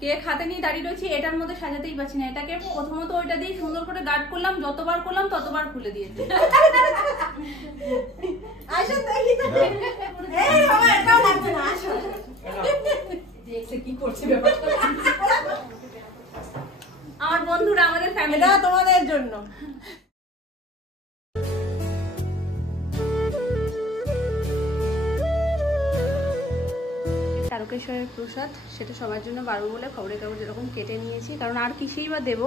Cake হাতে নিয়ে দাঁড়িয়ে রয়েছি, এটার মধ্যে সাজাতেই পারছি না। এটাকে প্রথমত ওইটা দিয়ে সুন্দর করে গার্ড করলাম, যতবার করলাম ততবার খুলে দিয়েছে। আমার বন্ধুরা, আমাদের ফ্যামিলি, তোমাদের জন্য। তারকেশ্বরের প্রসাদ, সেটা সবার জন্য বাড়বো বলে খবরের কাগজ এরকম কেটে নিয়েছি, কারণ আর কিসেই বা দেবো।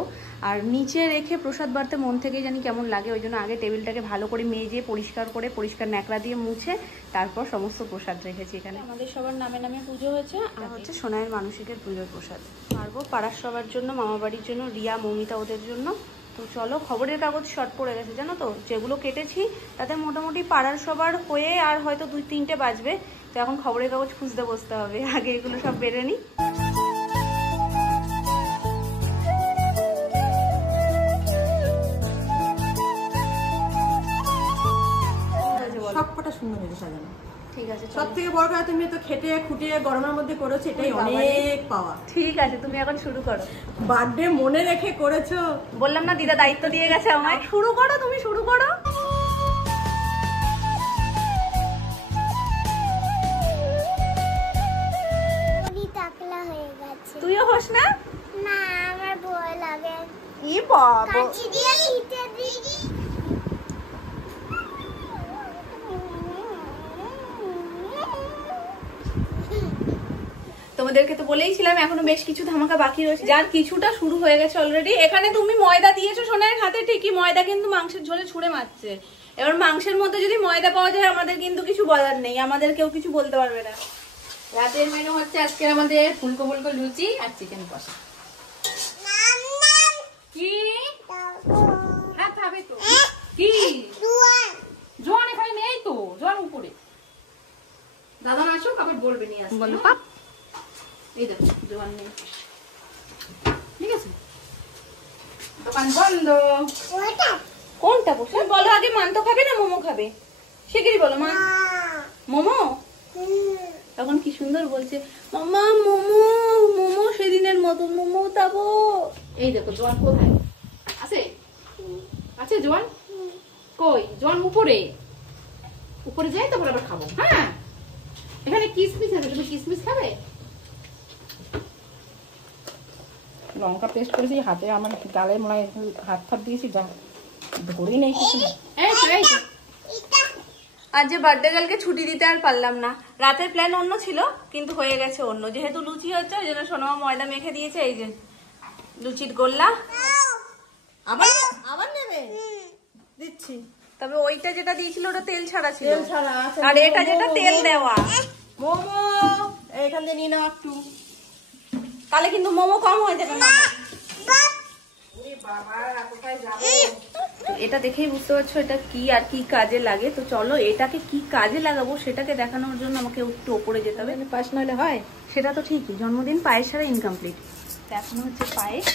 আর নিচে রেখে প্রসাদ বাড়তে মন থেকেই জানি কেমন লাগে, ওই জন্য আগে টেবিলটাকে ভালো করে মেজে পরিষ্কার করে পরিষ্কার ন্যাকড়া দিয়ে মুছে তারপর সমস্ত প্রসাদ রেখেছি এখানে। আমাদের সবার নামে নামে পুজো হয়েছে, আর হচ্ছে সোনাইয়ের মানুষের পুজোর প্রসাদ পারবো পাড়ার সবার জন্য, মামাবাড়ির জন্য, রিয়া মমিতা ওদের জন্য। তো চলো, খবরের কাগজ শর্ট পড়ে গেছে জানো তো, যেগুলো কেটেছি তাতে মোটামুটি পাড়ার সবার হয়ে আর হয়তো 2-3টে বাজবে। তো এখন খবরের কাগজ খুঁজতে বসতে হবে, আগে এগুলো সব বেড়ে নি। সবকটা সুন্দর হয়েছে সাজানো। ঠিক আছে, সব থেকে বড় কথা তুমি তো খেটে খুঁটিয়ে গরমের মধ্যে করেছো, এটাই অনেক পাওয়া। ঠিক আছে, তুমি এখন শুরু করো। বার্থডে মনে রেখে করেছো, বললাম না দিদা দায়িত্ব দিয়ে গেছে আমায়। শুরু করো, তুমি শুরু করো। তুইও হোস না? না, আমার ভয় লাগে। ই বাবা, কাঁচি দিয়ে কেটে দিই। তোমাদেরকে তো বলেইছিলাম এখনো বেশ কিছু ধামাকা বাকি রয়েছে, যার কিছুটা শুরু হয়ে গেছে অলরেডি। এখানে তুমি ময়দা দিয়েছো সোনার হাতে, ঠিকই, ময়দা কিন্তু মাংসের ঝোলে ছুঁড়ে মারছে। এবার মাংসের মধ্যে যদি ময়দা পাওয়া যায় আমাদের কিন্তু কিছু বলার নেই, আমাদের কেউ কিছু বলতে পারবে না। রাতের মেনু হচ্ছে আজকে আমাদের ফুলকো ফুলকো লুচি আর চিকেন কষা। কি হ্যাঁ খাবে তো? কি জোয়ান এখানে নেই তো, জোয়ান উপরে। দাদা না আসুক আবার বলবে নিয়ে আসবে। বলো এই দেখো জোয়ান নেই, ঠিক আছে, দোকান বন্ধ। কোনটা বসে বলো আগে, মানতো খাবে না মোমো খাবে? শিগগিরই বলো। মা মোমো, তখন কি সুন্দর বলছে মামা মোমো, মোমো সেদিনের মতো মোমো খাবো। এই দেখো জোয়ান কোথায় আছে? আছে জোয়ান কই? জোয়ান উপরে, উপরে যাই তারপর আবার খাবো। হ্যাঁ, এখানে কিসমিস আছে, তুমি কিসমিস খাবে? লঙ্কা পেস্ট করেছি হাতে, আমার গালে মনে হয় হাত ফাত দিয়েছি, যা ধরেই নেই কিছু। আজ যে বার্থডে গার্লকে ছুটি দিতে আর পারলাম না, রাতের প্ল্যান অন্য ছিল কিন্তু হয়ে গেছে অন্য। যেহেতু লুচি হচ্ছে ওই জন্য সোনামা ময়দা মেখে দিয়েছে, এই যে লুচির গোল্লা। আবার আবার নেবে? দিচ্ছি। তবে ওইটা যেটা দিয়েছিল ওটা তেল ছাড়া ছিল, তেল ছাড়া আছে, আর এটা যেটা তেল দেওয়া। মোমো এখান থেকে নিয়ে নাও একটু, তাহলে কিন্তু মোমো কম হয়ে যাবে। এটা দেখেই বুঝতে পারছো এটা কি আর কি কাজে লাগে। তো চলো এটাকে কি কাজে লাগাবো সেটাকে দেখানোর জন্য আমাকে একটু ওপরে যেতে হবে। পায়েস নইলে হয়? সেটা তো ঠিকই, জন্মদিন পায়েস ছাড়া ইনকমপ্লিট। তো এখন হচ্ছে পায়েস,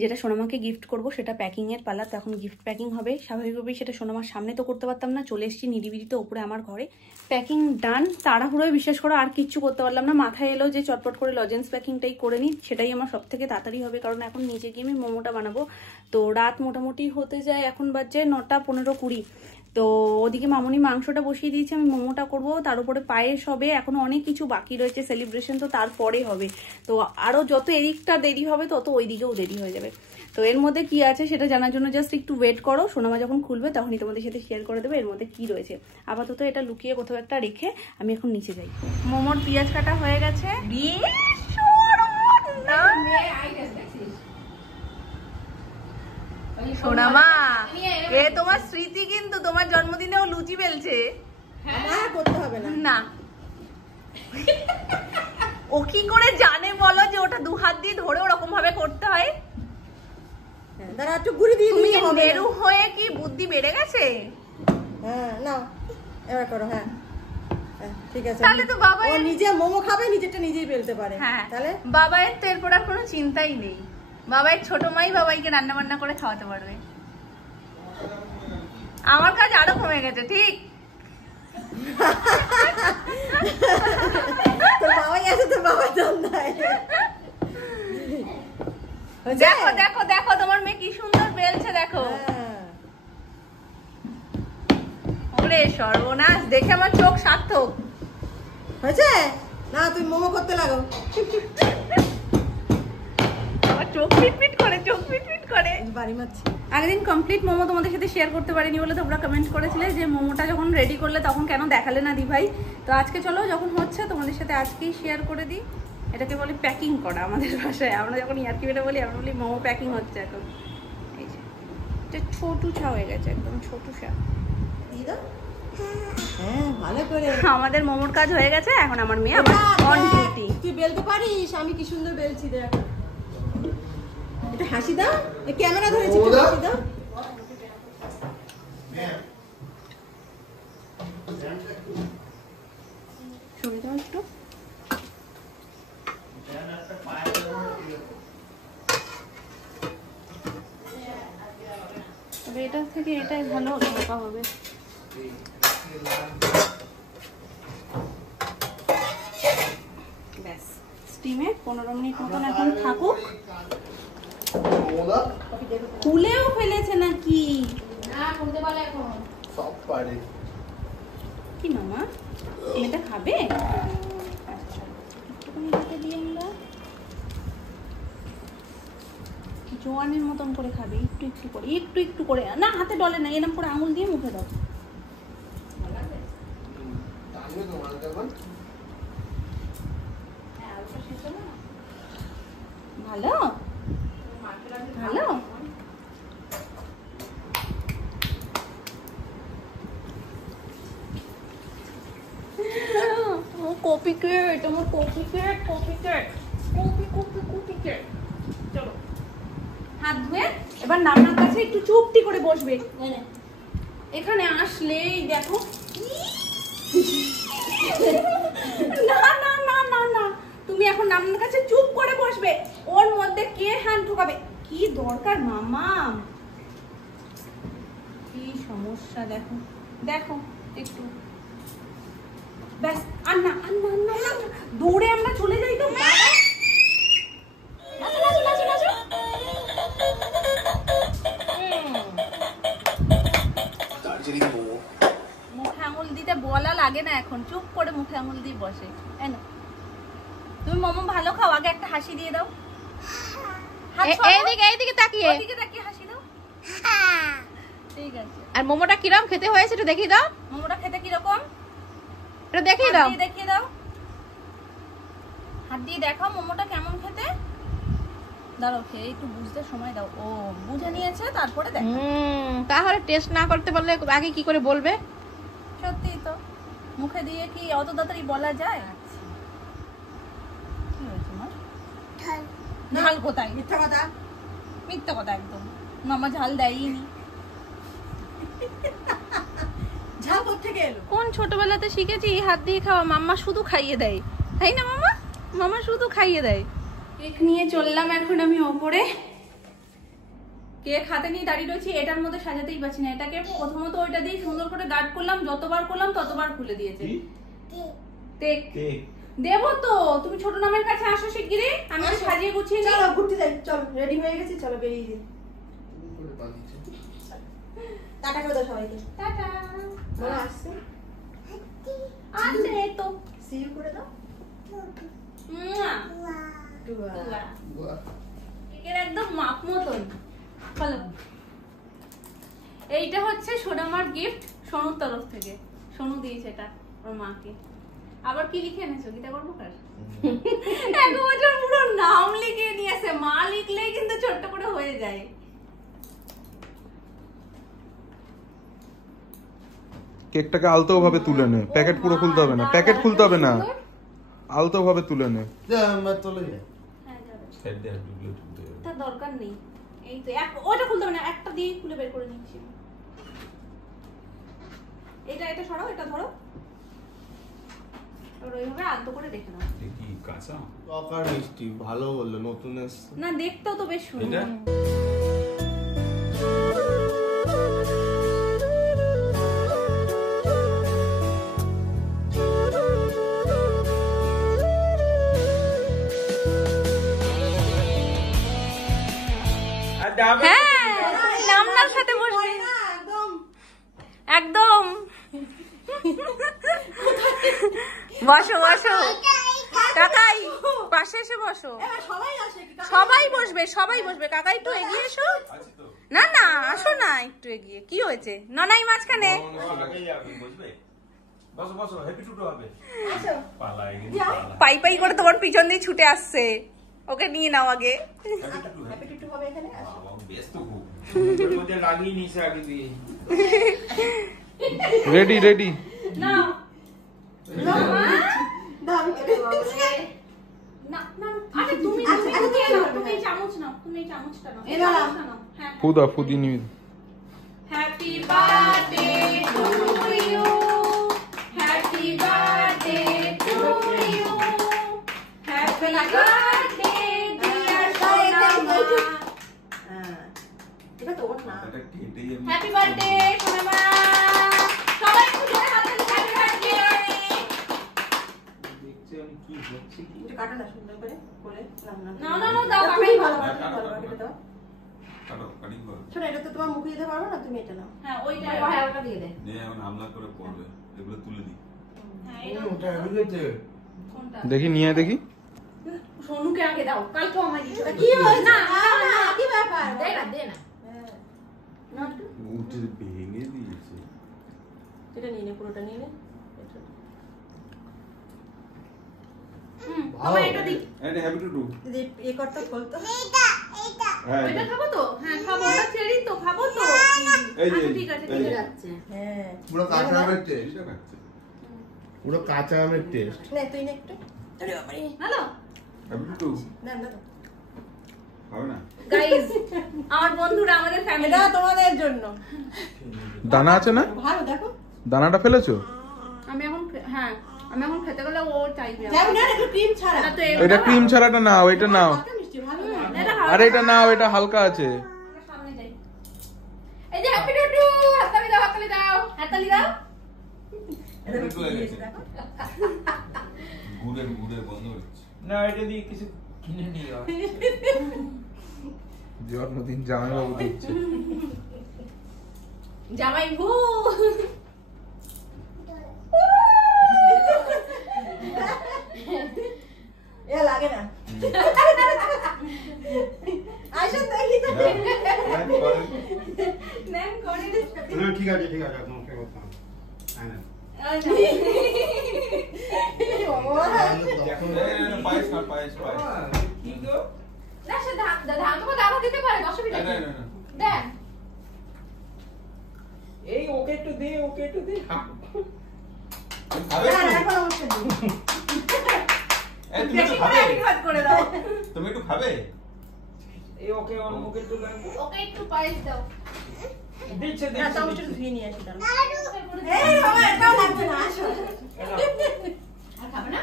যেটা সোনামাকে গিফট করব সেটা প্যাকিং এর পালা। তো এখন গিফট প্যাকিং হবে, স্বাভাবিকভাবেই সেটা সোনামার সামনে তো করতে পারতাম না, চলে এসেছি নিরিবিলিতে ওপরে আমার ঘরে। প্যাকিং ডান, তাড়াহুড়োয় বিশ্বাস করো আর কিচ্ছু করতে পারলাম না। মাথায় এলো যে চটপট করে লজেন্স প্যাকিংটাই করে নিই, সেটাই আমার সব থেকে তাড়াতাড়ি হবে, কারণ এখন নিচে গিয়ে আমি মোমোটা বানাবো। তো রাত মোটামুটি হতে যায়, এখন বাজছে 9টা 15-20। তো ওদিকে মামনি মাংসটা বসিয়ে দিয়েছে, আমি মোমোটা করব, তার উপরে পায়েস হবে, এখনো অনেক কিছু বাকি রয়েছে সেলিব্রেশন, তো তারপরে হবে। তো আরো যত এদিকটা দেরি হবে তত ওই দিকেও দেরি হয়ে যাবে। তো এর মধ্যে কি আছে সেটা জানার জন্য জাস্ট একটু ওয়েট করো, সোনামা যখন খুলবে তখনই তোমাদের সাথে শেয়ার করে দেবে এর মধ্যে কি রয়েছে। আপাতত এটা লুকিয়ে কোথাও একটা রেখে আমি এখন নিচে যাই। মোমোর পেঁয়াজ কাটা হয়ে গেছে। সোনামা, এ তোমার স্মৃতি, কিন্তু তোমার জন্মদিনেও লুচি বেলছে। আমার করতে হবে না। না, ও কি করে জানে বলো যে ওটা 2 হাত দিয়ে ধরে ওরকম ভাবে করতে হয়? দাঁড়া একটু গুঁড়ি দিয়ে তুমি দিলে হবে। মেরু হয়ে কি বুদ্ধি বেড়ে গেছে? হ্যাঁ নাও এবার করো। হ্যাঁ ঠিক আছে, তাহলে তো বাবা ও নিজে মোমো খাবে, নিজেরটা নিজেই বেলতে পারে। হ্যাঁ, তাহলে বাবাইয়ের তো এরপর আর কোনো চিন্তাই নেই। বাবাইয়ের ছোট মাই বাবাইকে রান্না বান্না করে খাওয়াতে পারবে। আমার কাজ আরো কমে গেছে, ঠিক? দেখো দেখো দেখো তোমার মেয়ে কি সুন্দর বেলছে দেখো। ওরে সর্বনাশ, দেখে আমার চোখ সার্থক হয়েছে না, তুই মোমো করতে লাগো। আমার চোখ পিটপিট করে, চোখ পিটপিট করে। বাড়ি মারছি। আগের দিন কমপ্লিট মোমো তোমাদের সাথে শেয়ার করতে পারিনি বলে তোমরা কমেন্ট করেছিলে যে মোমোটা যখন রেডি করলে তখন কেন দেখালে না দি ভাই। তো আজকে চলো যখন হচ্ছে তোমাদের সাথে আজকেই শেয়ার করে দিই। এটাকে বলি প্যাকিং করা আমাদের ভাষায়। আমরা যখন ইয়ার্কি বেটা বলি আমরা বলি মোমো প্যাকিং হচ্ছে এখন। এই যে ছোটু ছা হয়ে গেছে, একদম ছোটু ছা। হ্যাঁ ভালো করে। আমাদের মোমোর কাজ হয়ে গেছে, এখন আমার মেয়ে আবার অন ডিউটি। তুই বেলতে পারিস, আমি কি সুন্দর বেলছি দেখ। এটা হাসি দাও, ক্যামেরা ধরেছি, একটু হাসি দাও। শুনে দাও একটু। তবে এটা থেকে এটাই ভালো ঢোকা হবে। ব্যাস, স্টিমে 15 মিনিট মতন এখন থাকুক। খুলেও ফেলেছে নাকি? না খুলতে পারলে এখন সব পারে। কি মামা এটা খাবে? আচ্ছা একটুখানি হাতে দিয়ে আমরা জোয়ানের মতন করে খাবে, একটু একটু করে, একটু একটু করে। না হাতে ডলে না, এরকম করে আঙুল দিয়ে মুখে দাও। ভালো ভালো। কপি কেট, আমার copycat, copycat, copy copy copycat. চলো হাত ধুয়ে এবার নানার কাছে একটু চুপটি করে বসবে। এখানে আসলেই দেখো, না না না না না, তুমি এখন নানার কাছে চুপ করে বসবে। ওর মধ্যে কে হ্যান্ড ঢোকাবে? কি দরকার মামা, কি সমস্যা দেখো দেখো একটু। ব্যাস, আর না আর না না না, দৌড়ে আমরা চলে যাই তো। মুখে আঙুল দিতে বলা লাগে না এখন, চুপ করে মুখে আঙুল দিয়ে বসে। তুমি মোমো ভালো খাও, আগে একটা হাসি দিয়ে দাও। এইদিকে তাকিয়ে ওদিকে তাকিয়ে হাসি দাও। ঠিক আছে। আর মোমোটা কিরকম খেতে হয়েছে একটু দেখিয়ে দাও। মোমোটা খেতে কিরকম এটা দেখিয়ে দাও, দেখিয়ে দাও। হাত দিয়ে দেখাও মোমোটা কেমন খেতে। দাঁড়াও, খেয়ে একটু বুঝতে সময় দাও। ও বুঝে নিয়েছে, তারপরে দেখো। তাহলে টেস্ট না করতে পারলে আগে কি করে বলবে? সত্যি তো, মুখে দিয়ে কি অত তাড়াতাড়ি বলা যায়? কি হয়েছে মা? ঝাল কোথায়? মিথ্যা কথা। মিথ্যা কথা একদম। মামা ঝাল দেয়নি। ঝাল কোত্থেকে এলো? কোন ছোটবেলাতে শিখেছি হাত দিয়ে খাওয়া? মাম্মা শুধু খাইয়ে দেয়, তাই না মামা? মামা শুধু খাইয়ে দেয়। কেক নিয়ে চললাম এখন আমি ওপরে। কেক হাতে নিয়ে দাঁড়িয়ে রয়েছি, এটার মধ্যে সাজাতেই পারছি না। এটাকে প্রথমত ওইটা দিয়ে সুন্দর করে গার্ড করলাম, যতবার করলাম ততবার খুলে দিয়েছে। কেক দেবো তো, তুমি ছোট নামের কাছে আসো শিগগিরই, আমি তো সাজিয়ে গুছিয়ে নিই। চলো ঘুরতে যাই, চলো রেডি হয়ে গেছি, চলো বেরিয়ে যাই। টাটা করে দাও সবাইকে। টাটা। বলো আসছে, আছে এই তো। সি ইউ করে দাও। মুয়া। বাহ। কেকের একদম মাপ মতন। বলো, এইটা হচ্ছে সোনামার গিফট সোনুর তরফ থেকে। সোনু দিয়েছে এটা ওর মাকে। আবার কি লিখে এনেছো? গীতা কর্মকার। 1 বছর পুরো নাম লিখে নিয়েছে। মা লিখলেই কিন্তু ছোট্ট করে হয়ে যায়। কেকটাকে আলতো ভাবে তুলে নে, প্যাকেট পুরো খুলতে হবে না, প্যাকেট খুলতে হবে না, আলতো ভাবে তুলে নে। হ্যাঁ যাবে, তার দরকার নেই। এই তো ওটা খুলতে হবে না, একটা দিয়ে খুলে বের করে নিচ্ছি। এটা সরাও, এটা ধরো, ওইভাবে আলতো করে রেখে দাও। কি কাঁচা টকার মিষ্টি ভালো বললো, নতুন এসছে। না দেখতেও তো বেশ সুন্দর। হ্যাঁ নামনার সাথে বসবে একদম। বসো বসো কাকাই পাশে এসে বসো। সবাই বসবে সবাই বসবে। কাকা একটু এগিয়ে এসো। না না আসো না একটু এগিয়ে। কি হয়েছে ননাই মাঝখানে? পাই পাই করে তোমার পিছন দিয়ে ছুটে আসছে। ওকে নিয়ে নাও আগে। Ready ready. ফুদা ফুদি নিবি। Happy birthday to you, happy birthday to you, happy birthday dear সোনামা। এটা তো ওঠ না। হ্যাপি বার্থডে সোনামা। সবাই একটু জোরে হাততালি। Happy birthday. দেখছি আমি কি হচ্ছে কি। এটা কাটো না সুন্দর করে বলে না না না দাও কাকাই ভালো। এটা দাও। কাটো কাটিং করো। শোনো এটা তো তোমার মুখে দিতে পারবো না, তুমি এটা নাও। হ্যাঁ ওইটা ওটা দিয়ে দে। নে এখন হামলা করে পড়বে, এগুলো তুলে দি। হ্যাঁ এটা ওটা হইছে কোনটা? দেখি নিয়ে দেখি। সোনুকে আগে দাও, কালকে আমায় দিতে। কি হয়েছে? না না কি ব্যাপার? দে না দে না। উঠে ভেঙে দিয়েছে। এটা নিয়ে নে, পুরোটা নিয়ে নে। আমায় এটা দি। And happy to do. দিদি এই কটটা খোলতো। হ্যাঁ এটা খাবো তো? হ্যাঁ খাবো। ওটা চেরি তো খাবো তো। এই যে ঠিক আছে ঠিক আছে। হ্যাঁ পুরো কাঁচা আমের টেস্ট। এটা খাচ্ছে। পুরো কাঁচা আমের টেস্ট। নে তুই নে একটু। আরে বাবা রে। Hello happy to do. না না হবে না? গাইস, আমার বন্ধুরা আমাদের ফ্যামিলি। এটা তোমাদের জন্য। দানা আছে না? ভালো দেখো। দানাটা ফেলেছো? আমি এখন হ্যাঁ আমি এখন খেতে গেলে ও চাইবে। যাও না একটু ক্রিম ছাড়া। এটা তো এটা ক্রিম ছাড়াটা নাও, এটা নাও। হালকা মিষ্টি ভালো না। এটা আরে এটা নাও, এটা হালকা আছে। সামনে যাই। এই যে হ্যাপি টু টু, হাততালি দাও হাততালি দাও। হাততালি দাও। এটা একটু কি হয়ে দিয়েছে গেছে। দেখো। ঘুরে বন্ধ হচ্ছে। না এটা দিয়ে কিছু কিনে নিও। জন্মদিন জামাইবাবু দিচ্ছে। জামাই ভু। এ লাগে না। আইসন দেখি তো। নেন করে দিস। ঠিক আছে তোমাকে কথা। হ্যাঁ না। পায়েস না পায়েস। কি গো? না সে ধান তোমাকে দাও দিতে পারে, অসুবিধা না নেই। না না। দেন। এই ওকে একটু দে। খাবে না না একটু? এখন অবশ্যই দিই। এই তুমি একটু খাবে? আশীর্বাদ করে দাও। তুমি একটু খাবে? এই ওকে ওর মুখে একটু লাগবে। ওকে একটু পায়েস দাও। দিচ্ছে না তাও একটু ধুয়ে নিয়ে আসি তাহলে। এই এই বাবা এটাও লাগবে না, আসো। আর খাবে না?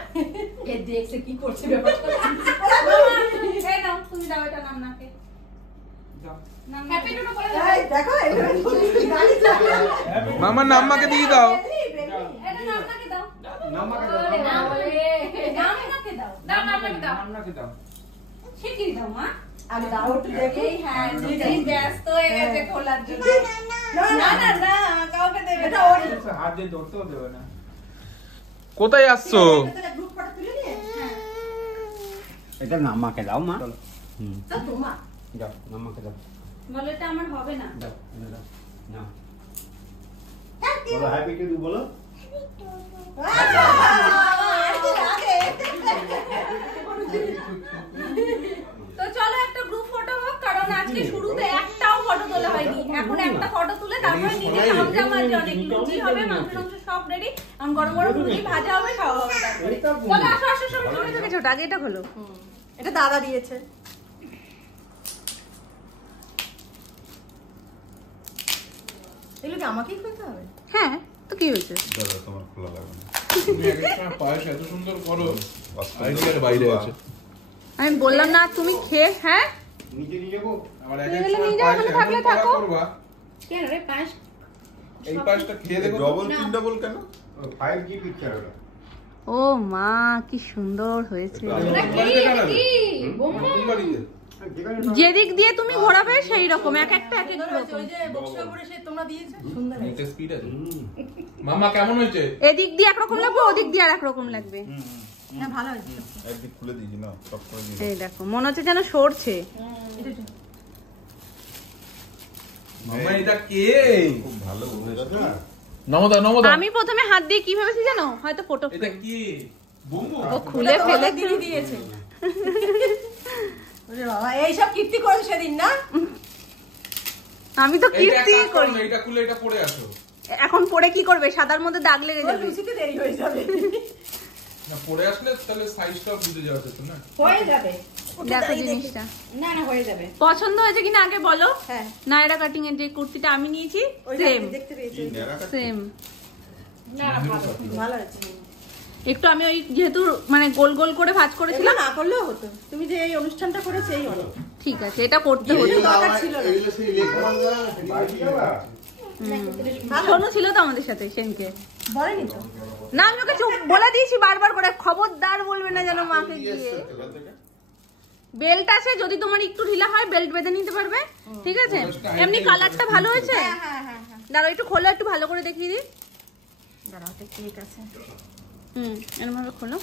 এ দেখছে কি করছে ব্যাপারটা। এই নাও তুমি দাও এটা নামনাকে। নাম হ্যাপি টু টু করে দাও। এই দেখো এটা গালি চালাবে। মামার নাম্মাকে দিয়ে দাও। এটা নামনাকে দাও। নামাকে ওরে না বলে। নামনাকে দাও। দাও নামনাকে দাও। নামনাকে দাও। শিখি দাও মা। আগে দাও একটু দেখি। এই হ্যাঁ দিদি ব্যস্ত হয়ে গেছে খোলার জন্য। না না না না কাউকে দেবে এটা না। ওরই। হাত দিয়ে ধরতেও দেবে না। কোথায় আসছো? এটা গ্রুপ ফটো তুলে নিয়ে। এটা নামাকে দাও মা। তা তোমা। যাও নামাকে দাও। বলো এটা আমার হবে না। দাও এনে দাও। নাও। বলো হ্যাপি টু ডু বলো। তো চলো একটা গ্রুপ ফটো হোক, কারণ আজকে শুরুতে একটাও ফটো তোলা হয়নি। এখন একটা ফটো তুলে তারপরে নিজে হামজা মাঝে অনেক লুচি হবে, মাংস সব রেডি। এখন গরম গরম লুচি ভাজা হবে, খাওয়া হবে তারপরে। চলো আসো আসো সব ছোট থেকে ছোট। আগে এটা হলো। এটা দাদা দিয়েছে। এগুলো কি আমাকেই খুলতে হবে? হ্যাঁ তো কি হয়েছে? দাদা তোমার খোলা লাগবে না। তুমি এক একটা পায়েস এত সুন্দর করো, আইডিয়ার বাইরে আছে। আমি বললাম না তুমি খেয়ে। হ্যাঁ নিচে নিয়ে যাবো। আবার এক তুমি এক বলে সময় নিয়ে যাও, পায়েস ওখানে থাকলে এমন কড়া থাকো। করবা, কেন রে পায়েস? এই পায়েসটা খেয়ে দেখো তো। ডবল তিন ডবল কেন? 5G পিকচার ওটা। ও মা কি সুন্দর হয়েছে। ওটা কি? বাড়িতে এটা বানাবে? কি? বোমা? নতুন বাড়িতে? যেদিক দিয়ে তুমি ঘোরাবে সেই রকম এক একটা এক এক রকম। ওই যে বক্সিয়াপুরে সে তোমরা দিয়েছো সুন্দর নিচে স্পিড আছে মামা কেমন হয়েছে এদিক দিয়ে একরকম লাগবে, ওদিক দিয়ে আর একরকম লাগবে। না ভালো হয়েছে একদিক খুলে দিয়েছি না সব করে দিয়েছি এই দেখো মনে হচ্ছে যেন সরছে। মামা এটা কে খুব ভালো হয়েছে নমদা নমদা আমি প্রথমে হাত দিয়ে কি ভেবেছি জানো, হয়তো ফটো এটা কি বুমু ও খুলে ফেলে দিদি দিয়েছে ওরে বাবা এইসব কীর্তি করেছে সেদিন না আমি তো কীর্তি করি। এটা খুলে এটা পড়ে আসো এখন পরে কি করবে, সাদার মধ্যে দাগ লেগে যাবে। লুচিতে দেরি হয়ে যাবে না পড়ে আসলে তাহলে সাইজটা বুঝে যাওয়া যেত না হয়ে যাবে দেখো জিনিসটা না না হয়ে যাবে পছন্দ হয়েছে কিনা আগে বলো। হ্যাঁ নায়রা কাটিং এর যে কুর্তিটা আমি নিয়েছি ওই সেম দেখতে পেয়েছি সেম। না না ভালো হয়েছে একটু আমি ওই যেহেতু মানে গোল গোল করে ভাঁজ করেছিলাম, না করলেও হতো, তুমি যে এই অনুষ্ঠানটা করেছো এই হলো ঠিক আছে এটা করতে হতো। দরকার ছিল না সোনু ছিল তো আমাদের সাথে সেনকে, বলেনি তো না আমি ওকে চুপ বলে দিয়েছি বারবার করে, খবরদার বলবে না যেন মাকে গিয়ে। বেল্ট আছে, যদি তোমার একটু ঢিলা হয় বেল্ট বেঁধে নিতে পারবে, ঠিক আছে। এমনি কালারটা ভালো হয়েছে, দাঁড়াও একটু খোলো, একটু ভালো করে দেখিয়ে দিই। দাঁড়াও ঠিক আছে এরকম ভাবে খোলো।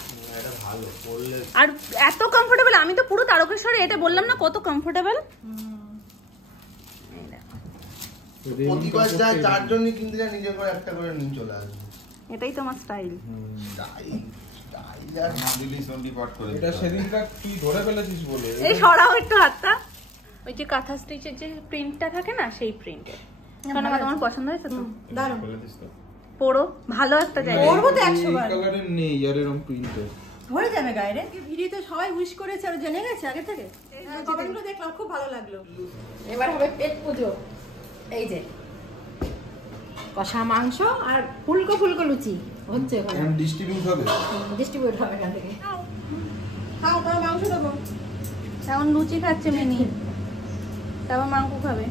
আর এত কমফোর্টেবল, আমি তো পুরো তারকেশ্বরে, এটা বললাম না কত কমফোর্টেবল। প্রতিবার যায় তার জন্য কিনতে যায়, নিজে করে একটা করে নিয়ে চলে আসবে। এটাই তোমার স্টাইল। দিল্লি সন্ডি পাট করে এটা সেদিনকার তুই ধরে ফেলেছিস বলে এই সরাও একটু হাতটা, ওই যে কাঁথা স্টিচের যে প্রিন্টটা থাকে না সেই প্রিন্টের। সোনামা তোমার পছন্দ হয়েছে তো? দারুণ পরো, ভালো একটা জায়গা। পরবো তো 100 বার। এই কালারের নেই আর এরকম প্রিন্টের হয়ে যাবে গায়ে রে। ভিডিওতে সবাই উইশ করেছে আর জেনে গেছে আগে থেকে। কমেন্টগুলো দেখলাম খুব ভালো লাগলো। এবার হবে পেট পুজো। এই যে কষা মাংস আর ফুলকো ফুলকো লুচি হচ্ছে ওখানে, এখন ডিস্ট্রিবিউট হবে ডিস্ট্রিবিউট হবে এখান থেকে। খাও তোমার মাংস দেবো। এখন লুচি খাচ্ছে মিনি, তারপর মাংস খাবে।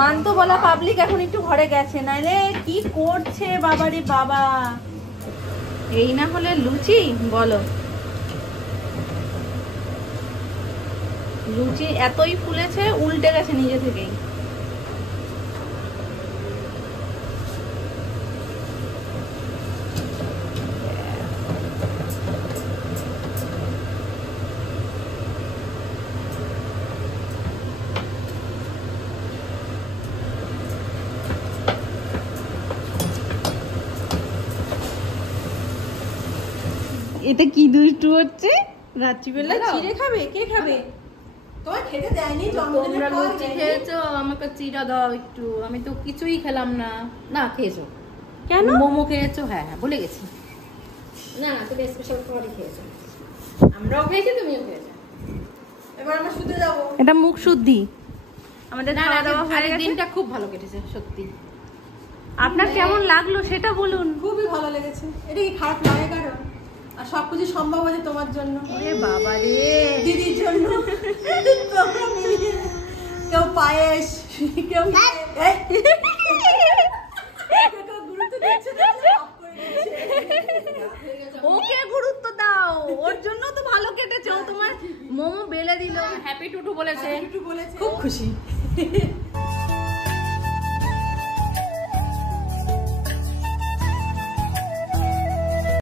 মানতো বলা পাবলিক এখন একটু ঘরে গেছে, নাইলে কি করছে বাবারে বাবা। এই না হলে লুচি বলো, লুচি এতই ফুলেছে উল্টে গেছে নিজে থেকেই। এটা কি দুষ্টু হচ্ছে, রাত্রিবেলা চিড়ে খাবে? কে খাবে? তোমার খেতে দেয়নি তোমরা জন্মদিনের পর লুচি খেয়েছো, আমাকে চিড়া দাও একটু। আমি তো কিছুই খেলাম না। না খেয়েছো কেন? মোমো খেয়েছো? হ্যাঁ হ্যাঁ ভুলে গেছি। না না তুমি স্পেশাল খাবারই খেয়েছো, আমরাও খেয়েছি তুমিও খেয়েছো। এবার আমরা শুতে যাবো। এটা মুখ শুদ্ধি আমাদের না খাওয়া দাওয়া হয়ে আজকের গেছে। দিনটা খুব ভালো কেটেছে সত্যি। আপনার কেমন লাগলো সেটা বলুন। খুবই ভালো লেগেছে। এটা কি খারাপ লাগে কারণ? আর সবকিছু সম্ভব হয়েছে তোমার জন্য, ওরে বাবা রে, দিদির জন্য। তোমরা মিলে কেউ পায়েস, কেউ এই, কেউ গুরুত্ব দিচ্ছে না, সব করে দিচ্ছে। ওকে গুরুত্ব দাও, ওর জন্য তো ভালো কেটেছে। ও তোমার মোমো বেলে দিল, হ্যাপি টুটু বলেছে। একটু বলেছে খুব খুশি।